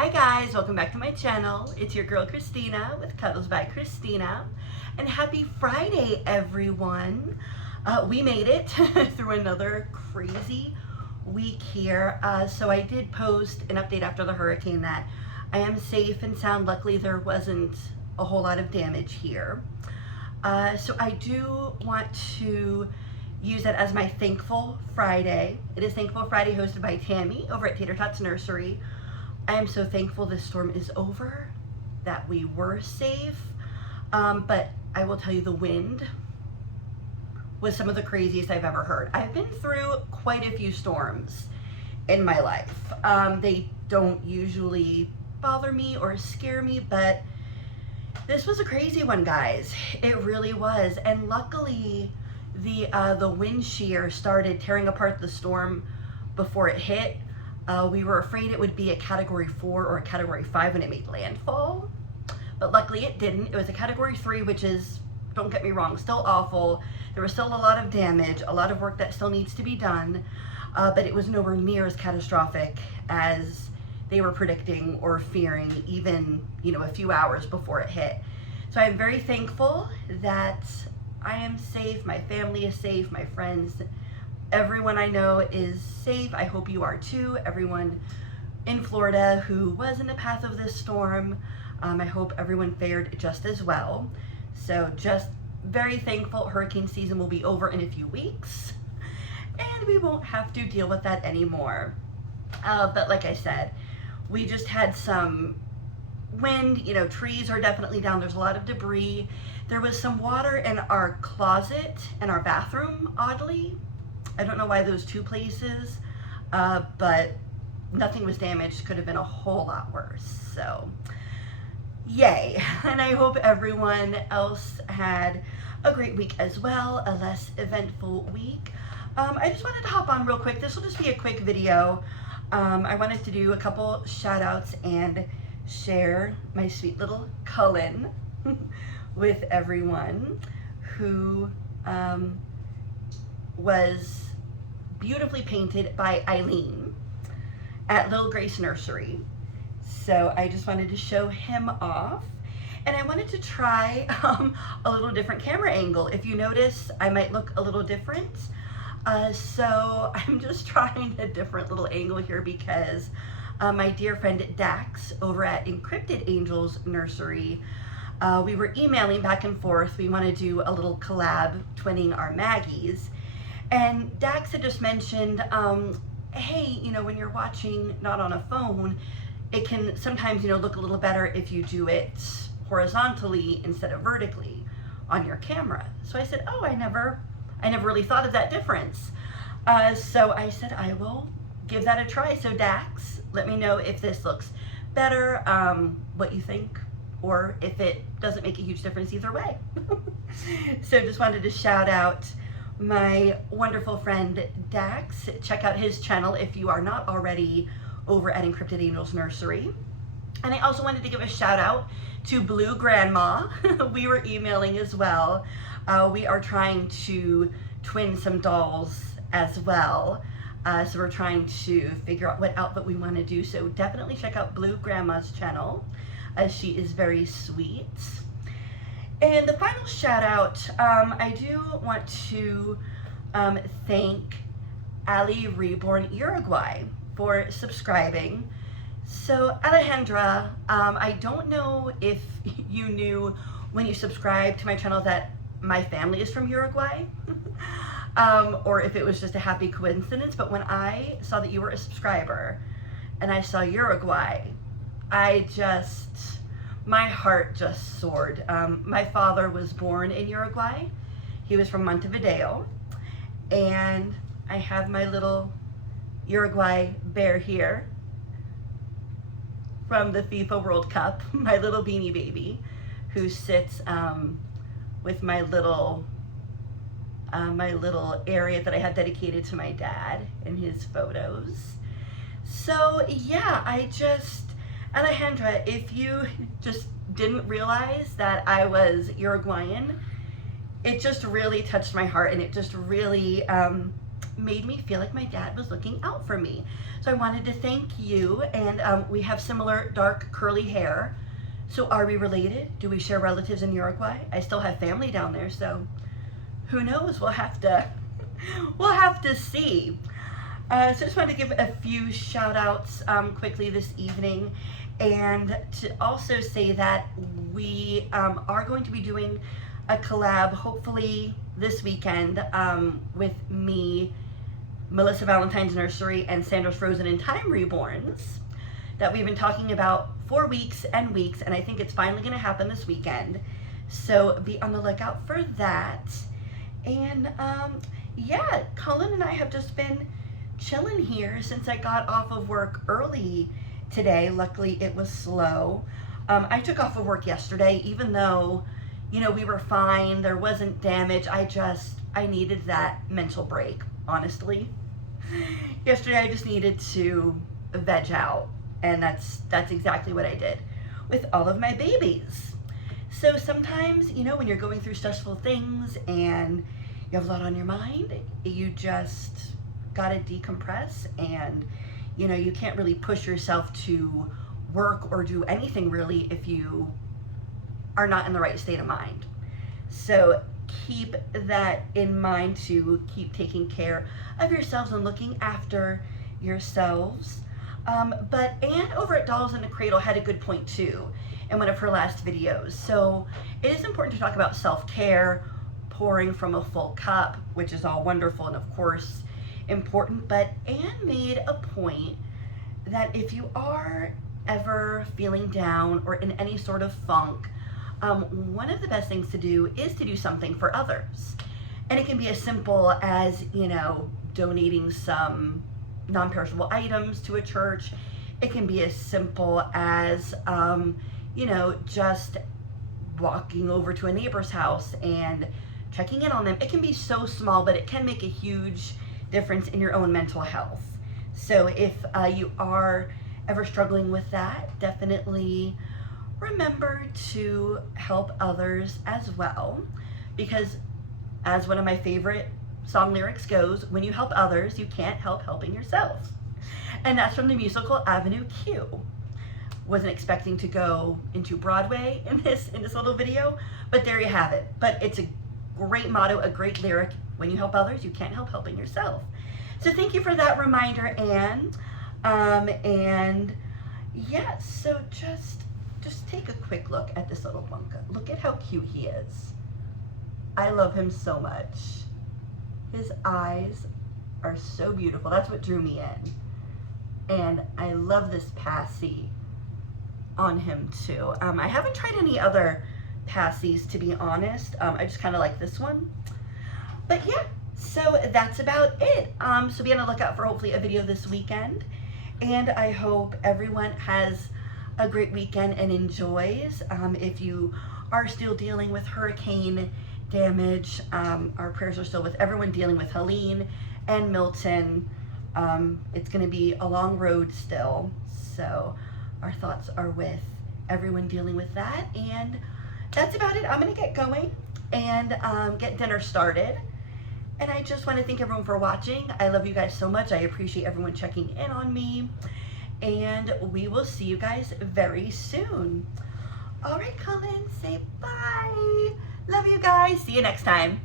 Hi guys, welcome back to my channel. It's your girl Christina with Cuddles by Christina. And happy Friday everyone. We made it through another crazy week here. So I did post an update after the hurricane that I am safe and sound. Luckily there wasn't a whole lot of damage here. So I do want to use that as my Thankful Friday. It is Thankful Friday hosted by Tammy over at Tater Tots Nursery. I am so thankful this storm is over, that we were safe, but I will tell you the wind was some of the craziest I've ever heard. I've been through quite a few storms in my life. They don't usually bother me or scare me, but this was a crazy one, guys. It really was, and luckily the wind shear started tearing apart the storm before it hit. We were afraid it would be a Category 4 or a Category 5 when it made landfall, but luckily it didn't. It was a Category 3, which is, don't get me wrong, still awful. There was still a lot of damage, a lot of work that still needs to be done, but it was nowhere near as catastrophic as they were predicting or fearing even, a few hours before it hit. So I'm very thankful that I am safe, my family is safe, my friends, everyone I know is safe. I hope you are too. Everyone in Florida who was in the path of this storm, I hope everyone fared just as well. So just very thankful. Hurricane season will be over in a few weeks and we won't have to deal with that anymore. But like I said, we just had some wind, trees are definitely down. There's a lot of debris. There was some water in our closet and our bathroom, oddly. I don't know why those two places, but nothing was damaged. Could have been a whole lot worse. So yay. And I hope everyone else had a great week as well, a less eventful week. I just wanted to hop on real quick. This will just be a quick video. I wanted to do a couple shout outs and share my sweet little Cullen with everyone who was beautifully painted by Eileen at Little Grace Nursery. So I just wanted to show him off, and I wanted to try a little different camera angle. If you notice, I might look a little different. So I'm just trying a different little angle here because my dear friend Dax over at Encrypted Angels Nursery, we were emailing back and forth. We want to do a little collab twinning our Maggies. And Dax had just mentioned, hey, when you're watching not on a phone, it can sometimes, look a little better if you do it horizontally instead of vertically on your camera. So I said, oh, I never really thought of that difference. So I said, I will give that a try. So Dax, let me know if this looks better, what you think, or if it doesn't make a huge difference either way. So just wanted to shout out my wonderful friend Dax. Check out his channel if you are not already over at Encrypted Angels Nursery. And I also wanted to give a shout out to Blue Grandma. We were emailing as well. We are trying to twin some dolls as well. So we're trying to figure out what outfit we want to do. So definitely check out Blue Grandma's channel. She is very sweet. And the final shout out, I do want to thank Ali Reborn Uruguay for subscribing. So Alejandra, I don't know if you knew when you subscribed to my channel that my family is from Uruguay, or if it was just a happy coincidence, but when I saw that you were a subscriber and I saw Uruguay, my heart just soared. My father was born in Uruguay. He was from Montevideo, and I have my little Uruguay bear here from the FIFA World Cup, my little beanie baby, who sits with my little area that I have dedicated to my dad and his photos. So yeah, Alejandra, if you just didn't realize that I was Uruguayan, it just really touched my heart, and it just really made me feel like my dad was looking out for me. So I wanted to thank you, and we have similar dark curly hair. So are we related? Do we share relatives in Uruguay? I still have family down there, so who knows? We'll have to see. So I just wanted to give a few shout outs quickly this evening, and to also say that we are going to be doing a collab hopefully this weekend with me, Melissa Valentine's Nursery, and Sandra's Frozen in Time Reborns that we've been talking about for weeks and weeks, and I think it's finally going to happen this weekend. So be on the lookout for that. And yeah, Cullen and I have just been chilling here since I got off of work early today. Luckily it was slow. I took off of work yesterday, even though, you know, we were fine, there wasn't damage. I needed that mental break, honestly. Yesterday I just needed to veg out, and that's exactly what I did with all of my babies. So sometimes, you know, when you're going through stressful things and you have a lot on your mind, you just gotta decompress, and you know, you can't really push yourself to work or do anything really if you are not in the right state of mind. So keep that in mind, to keep taking care of yourselves and looking after yourselves. But Anne over at Dolls in the Cradle had a good point too in one of her last videos. So it is important to talk about self-care, pouring from a full cup, which is all wonderful and of course important, but Anne made a point that if you are ever feeling down or in any sort of funk, one of the best things to do is to do something for others. And it can be as simple as, you know, donating some non-perishable items to a church. It can be as simple as, you know, just walking over to a neighbor's house and checking in on them. It can be so small, but it can make a huge difference in your own mental health. So if you are ever struggling with that, definitely remember to help others as well, because as one of my favorite song lyrics goes, when you help others, you can't help helping yourself. And that's from the musical Avenue Q. Wasn't expecting to go into Broadway in this little video, but there you have it. But it's a great motto, a great lyric. When you help others, you can't help helping yourself. So thank you for that reminder, Anne. And yes, so just take a quick look at this little bunka. Look at how cute he is. I love him so much. His eyes are so beautiful. That's what drew me in. And I love this passy on him too. I haven't tried any other passies, to be honest. I just kind of like this one. But yeah, so that's about it. So be on the lookout for hopefully a video this weekend. And I hope everyone has a great weekend and enjoys. If you are still dealing with hurricane damage, our prayers are still with everyone dealing with Helene and Milton. It's going to be a long road still. So our thoughts are with everyone dealing with that. And that's about it. I'm going to get going and get dinner started. And I just want to thank everyone for watching. I love you guys so much. I appreciate everyone checking in on me. And we will see you guys very soon. All right, Cullen, say bye. Love you guys. See you next time.